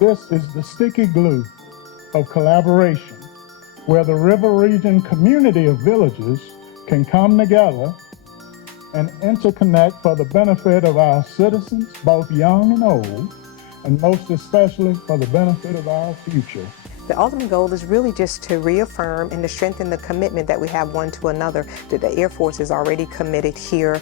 This is the sticky glue of collaboration, where the river region community of villages can come together and interconnect for the benefit of our citizens, both young and old, and most especially for the benefit of our future. The ultimate goal is really just to reaffirm and to strengthen the commitment that we have one to another. That the Air Force is already committed here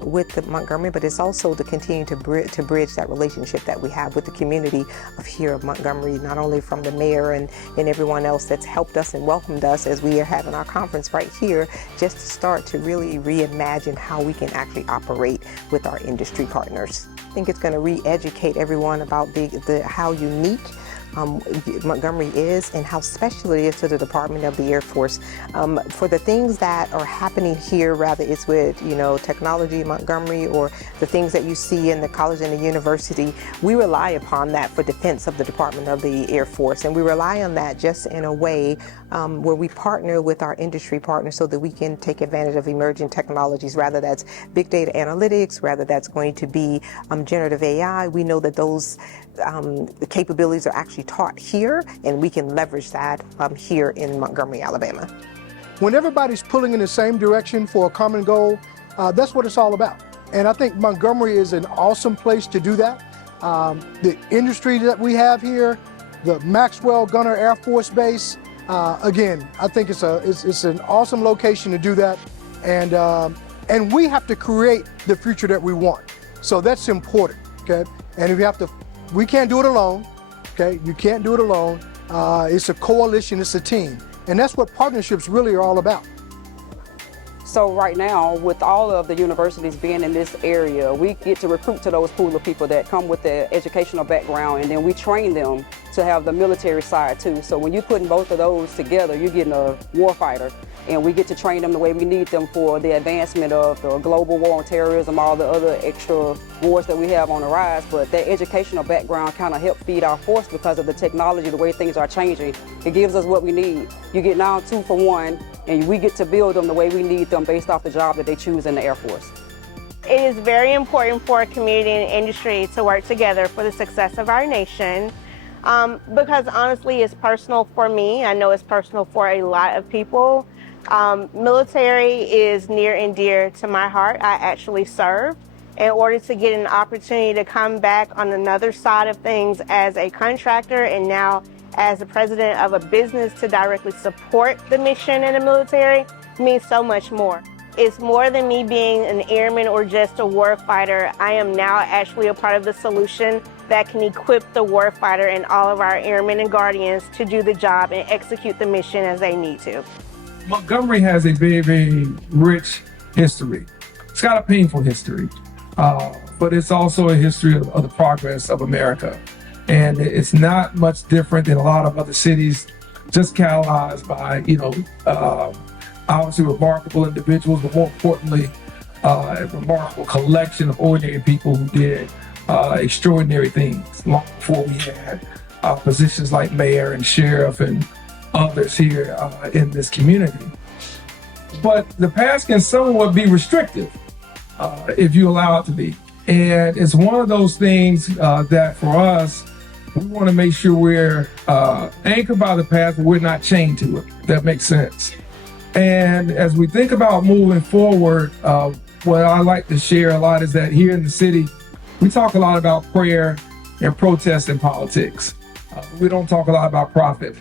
with the Montgomery, but it's also to continue to bridge that relationship that we have with the community of here of Montgomery, not only from the mayor and everyone else that's helped us and welcomed us as we are having our conference right here, just to start to really reimagine how we can actually operate with our industry partners. I think it's going to re-educate everyone about how unique Montgomery is and how special it is to the Department of the Air Force. For the things that are happening here, rather it's with technology in Montgomery or the things that you see in the college and the university, we rely upon that for defense of the Department of the Air Force, and we rely on that just in a way where we partner with our industry partners so that we can take advantage of emerging technologies, rather that's big data analytics, rather that's going to be generative AI. We know that those capabilities are actually taught here, and we can leverage that here in Montgomery, Alabama. When everybody's pulling in the same direction for a common goal, that's what it's all about. And I think Montgomery is an awesome place to do that. The industry that we have here, the Maxwell Gunter Air Force Base, again, I think it's an awesome location to do that. And we have to create the future that we want. So that's important, okay? And we can't do it alone, okay? You can't do it alone. It's a coalition, it's a team. And that's what partnerships really are all about. So right now, with all of the universities being in this area, we get to recruit to those pool of people that come with the educational background, and then we train them to have the military side too. So when you're putting both of those together, you're getting a warfighter, and we get to train them the way we need them for the advancement of the global war on terrorism, all the other extra wars that we have on the rise. But that educational background kind of helps feed our force because of the technology, the way things are changing. It gives us what we need. You get now 2 for 1, and we get to build them the way we need them based off the job that they choose in the Air Force. It is very important for community and industry to work together for the success of our nation. Because honestly, it's personal for me. I know it's personal for a lot of people. Military is near and dear to my heart. I actually served. In order to get an opportunity to come back on another side of things as a contractor and now as the president of a business to directly support the mission in the military means so much more. It's more than me being an airman or just a warfighter. I am now actually a part of the solution that can equip the warfighter and all of our airmen and guardians to do the job and execute the mission as they need to. Montgomery has a very, very rich history. It's got a painful history, but it's also a history of the progress of America. And it's not much different than a lot of other cities, just catalyzed by, obviously remarkable individuals, but more importantly, a remarkable collection of ordinary people who did extraordinary things long before we had positions like mayor and sheriff and others here in this community. But the past can somewhat be restrictive if you allow it to be. And it's one of those things that for us, we want to make sure we're anchored by the past, but we're not chained to it. If that makes sense. And as we think about moving forward, what I like to share a lot is that here in the city, we talk a lot about prayer and protest in politics. We don't talk a lot about profit.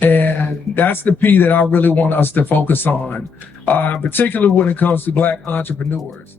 And that's the P that I really want us to focus on, particularly when it comes to Black entrepreneurs.